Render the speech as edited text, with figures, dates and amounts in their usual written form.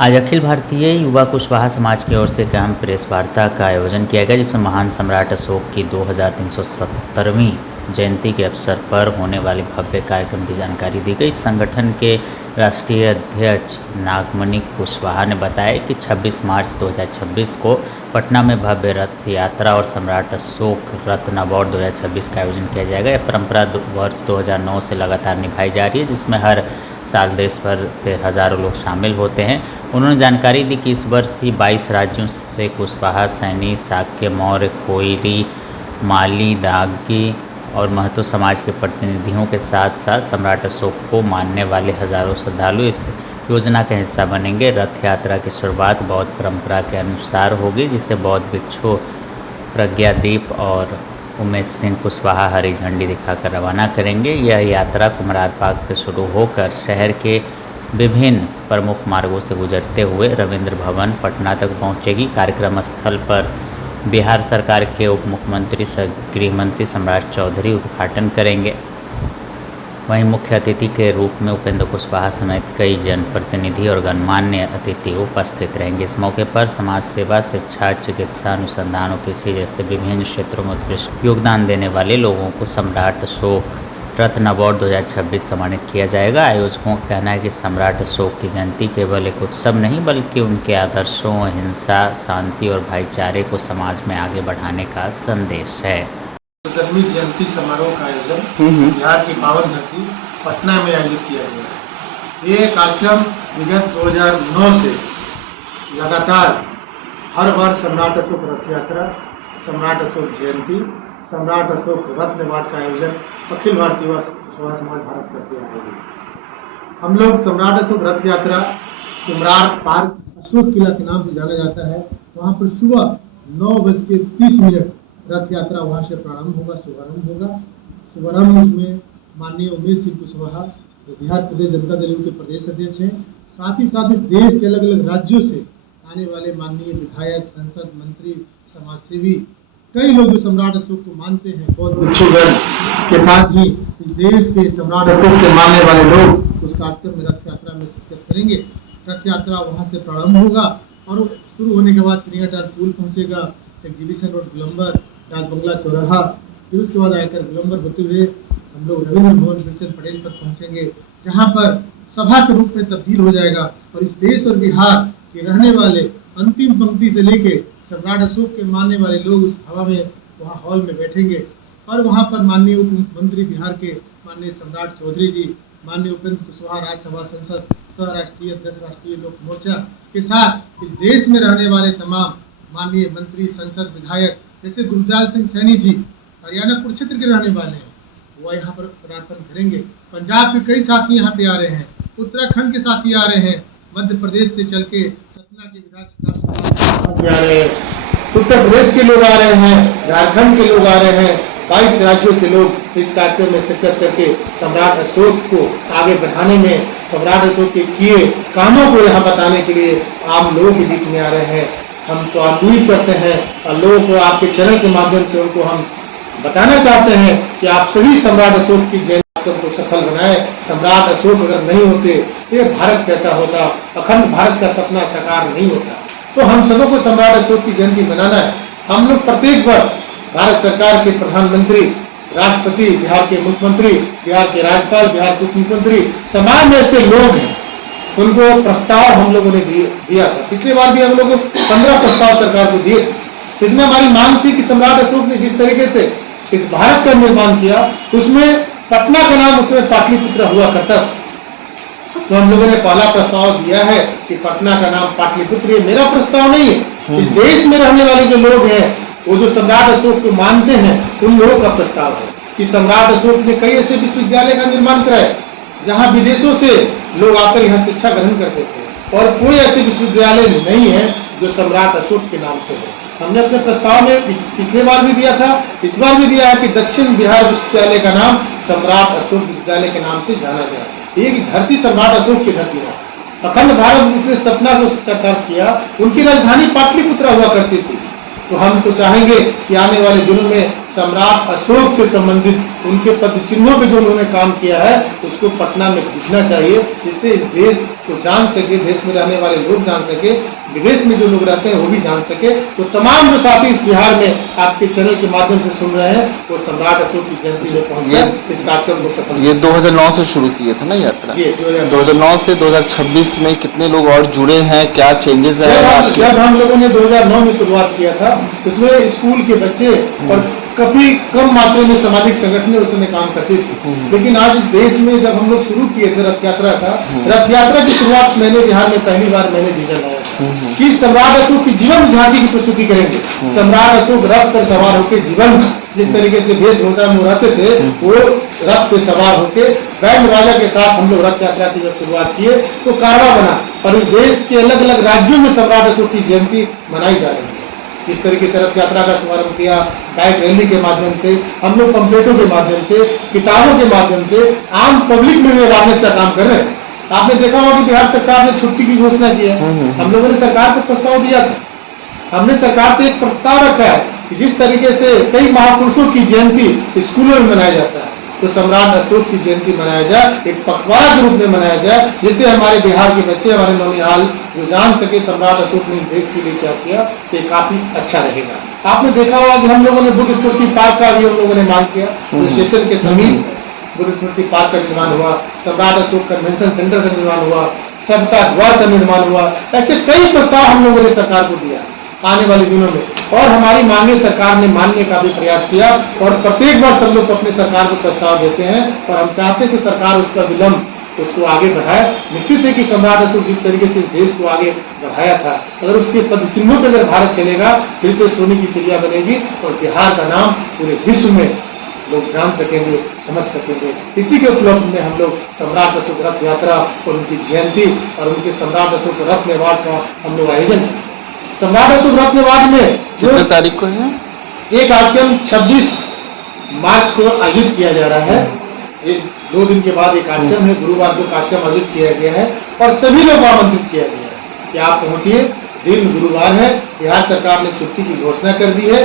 आज अखिल भारतीय युवा कुशवाहा समाज की ओर से एक अहम प्रेस वार्ता का आयोजन किया गया, जिसमें महान सम्राट अशोक की 2370वीं जयंती के अवसर पर होने वाले भव्य कार्यक्रम की जानकारी दी गई। संगठन के राष्ट्रीय अध्यक्ष नागमणि कुशवाहा ने बताया कि 26 मार्च 2026 को पटना में भव्य रथ यात्रा और सम्राट अशोक रत्न अवार्ड 2026 का आयोजन किया जाएगा। यह परंपरा वर्ष 2009 से लगातार निभाई जा रही है, जिसमें हर साल देश भर से हजारों लोग शामिल होते हैं। उन्होंने जानकारी दी कि इस वर्ष भी 22 राज्यों से कुशवाहा, सैनी, शाक्य, मौर्य, कोयरी, माली, दागी और महतो समाज के प्रतिनिधियों के साथ साथ सम्राट अशोक को मानने वाले हजारों श्रद्धालु इस योजना का हिस्सा बनेंगे। रथ यात्रा की शुरुआत बौद्ध परंपरा के अनुसार होगी, जिसे बौद्ध भिक्षु प्रज्ञादीप और उमेश सिंह कुशवाहा हरी झंडी दिखाकर रवाना करेंगे। यह यात्रा कुम्हरार बाग से शुरू होकर शहर के विभिन्न प्रमुख मार्गों से गुजरते हुए रविंद्र भवन पटना तक पहुंचेगी। कार्यक्रम स्थल पर बिहार सरकार के उप मुख्यमंत्री सह गृह मंत्री सम्राट चौधरी उद्घाटन करेंगे। वहीं मुख्य अतिथि के रूप में उपेंद्र कुशवाहा समेत कई जनप्रतिनिधि और गणमान्य अतिथि उपस्थित रहेंगे। इस मौके पर समाज सेवा, शिक्षा, चिकित्सा, अनुसंधान और कृषि जैसे विभिन्न क्षेत्रों में उत्कृष्ट योगदान देने वाले लोगों को सम्राट अशोक रत्न अवार्ड 2026 सम्मानित किया जाएगा। आयोजकों का कहना है कि सम्राट अशोक की जयंती केवल एक उत्सव नहीं, बल्कि उनके आदर्शों, अहिंसा, शांति और भाईचारे को समाज में आगे बढ़ाने का संदेश है। 70वीं जयंती समारोह का आयोजन बिहार की पावन धरती पटना में आयोजित किया गया है। ये कार्यक्रम विगत 2009 से लगातार हर बार सम्राट अशोक रथ यात्रा, सम्राट अशोक जयंती, सम्राट अशोक रत्न अवार्ड का आयोजन अखिल भारतीय युवा कुशवाहा समाज भारत करते आ रही है। हम लोग सम्राट अशोक रथ यात्रा कुम्हरार पार्क अशोक किला के नाम से जाना जाता है। वहाँ पर सुबह 9:30 रथ यात्रा वहाँ से प्रारंभ होगा, शुभारंभ होगा। शुभारंभ में माननीय उमेश सिंह कुशवाहा जो बिहार प्रदेश जनता दल के प्रदेश अध्यक्ष हैं, साथ ही साथ इस देश के अलग अलग राज्यों से आने वाले माननीय विधायक, सांसद, मंत्री, समाजसेवी, कई लोग जो सम्राट अशोक को मानते हैं, बौद्ध भिक्षुगण के साथ ही इस देश के सम्राट अशोक के मानने वाले लोग उस कार्यक्रम में रथ यात्रा में शिरकत करेंगे। रथ यात्रा वहाँ से प्रारंभ होगा और शुरू होने के बाद चिड़ियाटार पुल पहुँचेगा, एग्जीबिशन रोड गोलंबर, डाक बंगला चौराहा, फिर उसके बाद आकर गोलंबर होते हुए हम लोग रविंद्र भवन कृष्ण पटेल तक पहुँचेंगे, जहाँ पर सभा के रूप में तब्दील हो जाएगा और इस देश और बिहार के रहने वाले अंतिम पंक्ति से लेके सम्राट अशोक के मानने वाले लोग उस हवा में वहाँ हॉल में बैठेंगे और वहाँ पर माननीय उप मुख्यमंत्री बिहार के माननीय सम्राट चौधरी जी, माननीय उपेंद्र कुशवाहा राज्यसभा सांसद, सह राष्ट्रीय अध्यक्ष राष्ट्रीय लोक मोर्चा के साथ इस देश में रहने वाले तमाम माननीय मंत्री, संसद, विधायक जैसे गुरजाल सिंह सैनी जी हरियाणा कुरुक्षेत्र के रहने वाले हैं, वह यहाँ पर पदार्पण करेंगे। पंजाब के कई साथी यहाँ पे आ रहे हैं, उत्तराखंड के साथी आ रहे हैं, मध्य प्रदेश से चल के सतना के विधायक आ रहे हैं, उत्तर प्रदेश के लोग आ रहे हैं, झारखंड के लोग आ रहे हैं, 22 राज्यों के लोग इस कार्यक्रम में शिरकत करके सम्राट अशोक को आगे बढ़ाने में, सम्राट अशोक के किए कामों को यहाँ बताने के लिए आम लोगों के बीच में आ रहे हैं। हम तो उम्मीद करते हैं और लोगों को आपके चैनल के माध्यम से उनको हम बताना चाहते हैं कि आप सभी सम्राट अशोक की जयंती को सफल बनाए। सम्राट अशोक अगर नहीं होते तो ये भारत कैसा होता, अखंड भारत का सपना साकार नहीं होता। तो हम सबों को सम्राट अशोक की जयंती मनाना है। हम लोग प्रत्येक वर्ष भारत सरकार के प्रधानमंत्री, राष्ट्रपति, बिहार के मुख्यमंत्री, बिहार के राज्यपाल, बिहार के उप मुख्यमंत्री, तमाम ऐसे लोग हैं, उनको प्रस्ताव हम लोगों ने दिया था। पिछली बार भी हम लोगों को 15 प्रस्ताव सरकार को दिए। इसमें हमारी मांग थी कि सम्राट अशोक ने जिस तरीके से इस भारत का निर्माण किया, उसमें पटना का नाम उसमें पाटलिपुत्र हुआ करता था। तो हम लोगों ने पहला प्रस्ताव दिया है कि पटना का नाम पाटलिपुत्र। ये मेरा प्रस्ताव नहीं है, इस देश में रहने वाले जो लोग हैं, वो जो सम्राट अशोक को मानते हैं, उन लोगों का प्रस्ताव है कि सम्राट अशोक ने कई ऐसे विश्वविद्यालय का निर्माण कराया जहाँ विदेशों से लोग आकर यहाँ शिक्षा ग्रहण करते थे, और कोई ऐसे विश्वविद्यालय नहीं है जो सम्राट अशोक के नाम से है। हमने अपने प्रस्ताव में पिछले बार भी दिया था, इस बार भी दिया है कि दक्षिण बिहार विश्वविद्यालय का नाम सम्राट अशोक विश्वविद्यालय के नाम से जाना जाए। ये धरती सम्राट अशोक की धरती है। अखंड भारत जिसने सपना को साकार किया, उनकी राजधानी पाटलिपुत्र हुआ करती थी। तो हम तो चाहेंगे कि आने वाले दिनों में सम्राट अशोक से संबंधित उनके पद चिन्हों पे जो उन्होंने काम किया है उसको पटना में दिखना चाहिए, जिससे इस देश को जान सके, देश में रहने वाले लोग जान सके, विदेश में जो लोग रहते हैं वो भी जान सके। तो तमाम जो साथी इस बिहार में आपके चैनल के माध्यम से सुन रहे हैं वो सम्राट अशोक की जयंती में पहुंचकर इस कार्यक्रम को सफल। ये 2009 से शुरू किए थे ना यात्रा? जी, 2009 से 2026 में कितने लोग और जुड़े हैं, क्या चेंजेस है आपके? जब हम लोगों ने 2009 में शुरुआत किया था उसमें स्कूल के बच्चे और काफी कम मात्रा में सामाजिक संगठन उस समय काम करते थे, लेकिन आज इस देश में जब हम लोग शुरू किए थे रथ यात्रा का, रथ यात्रा की शुरुआत मैंने बिहार में पहली बार मैंने विजन लाया था कि सम्राट अशोक की जीवन झांकी की प्रस्तुति करेंगे। सम्राट अशोक रथ पर सवार होकर जीवन जिस तरीके से वेशभूषा में रहते थे वो रथ पे सवार होकर बैंड बाजा के साथ हम लोग रथ यात्रा की जब शुरुआत किए तो कारवा बना और इस देश के अलग अलग राज्यों में सम्राट अशोक की जयंती मनाई जा रही है। इस तरीके से रथ यात्रा का शुभारंभ किया, बाइक रैली के माध्यम से, हम लोग पंपलेटों के माध्यम से, किताबों के माध्यम से आम पब्लिक में भी अवेयरनेस का काम कर रहे हैं। आपने देखा होगा कि बिहार सरकार ने छुट्टी की घोषणा की है, हम लोगों ने सरकार को प्रस्ताव दिया था, हमने सरकार से एक प्रस्ताव रखा है कि जिस तरीके से कई महापुरुषों की जयंती स्कूलों में मनाया जाता है तो सम्राट अशोक की जयंती मनाया जाए, एक पखवाड़ा के रूप में मनाया जाए, जिससे हमारे बिहार के बच्चे, हमारे नौनिहाल जो जान सके सम्राट अशोक ने इस देश के लिए क्या किया, तो काफी अच्छा रहेगा। आपने देखा होगा कि हम लोगों ने बुद्ध स्मृति पार्क का भी हम लोगों ने मांग किया, तो स्टेशन के समीप बुद्ध स्मृति पार्क का निर्माण हुआ, सम्राट अशोक कन्वेंशन सेंटर का निर्माण हुआ, सभ्यता द्वार का निर्माण हुआ। ऐसे कई प्रस्ताव हम लोगों ने सरकार को दिया आने वाले दिनों में, और हमारी मांगे सरकार ने मानने का भी प्रयास किया और प्रत्येक वर्ष हम लोग अपने सरकार को प्रस्ताव देते हैं और हम चाहते हैं कि सरकार उस पर विलंब उसको आगे बढ़ाए। निश्चित है कि सम्राट अशोक जिस तरीके से इस देश को आगे बढ़ाया था, अगर उसके पद चिन्हों पर अगर भारत चलेगा फिर से सोने की चिड़िया बनेगी और बिहार का नाम पूरे विश्व में लोग जान सकेंगे, समझ सकेंगे। इसी के उपलब्ध में हम लोग सम्राट अशोक रथ यात्रा और उनकी जयंती और उनके सम्राट अशोक रत्न अवार्ड का हम लोग आयोजन किया। सम्राट अशोक रत्न अवार्ड में कितने तारीख को है? एक कार्यक्रम 26 मार्च को आयोजित किया जा रहा है। एक 2 दिन के बाद एक कार्यक्रम है, गुरुवार को कार्यक्रम आयोजित किया गया है और सभी लोग को आमंत्रित किया गया है कि आप पहुंचिए। दिन गुरुवार है, बिहार सरकार ने छुट्टी की घोषणा कर दी है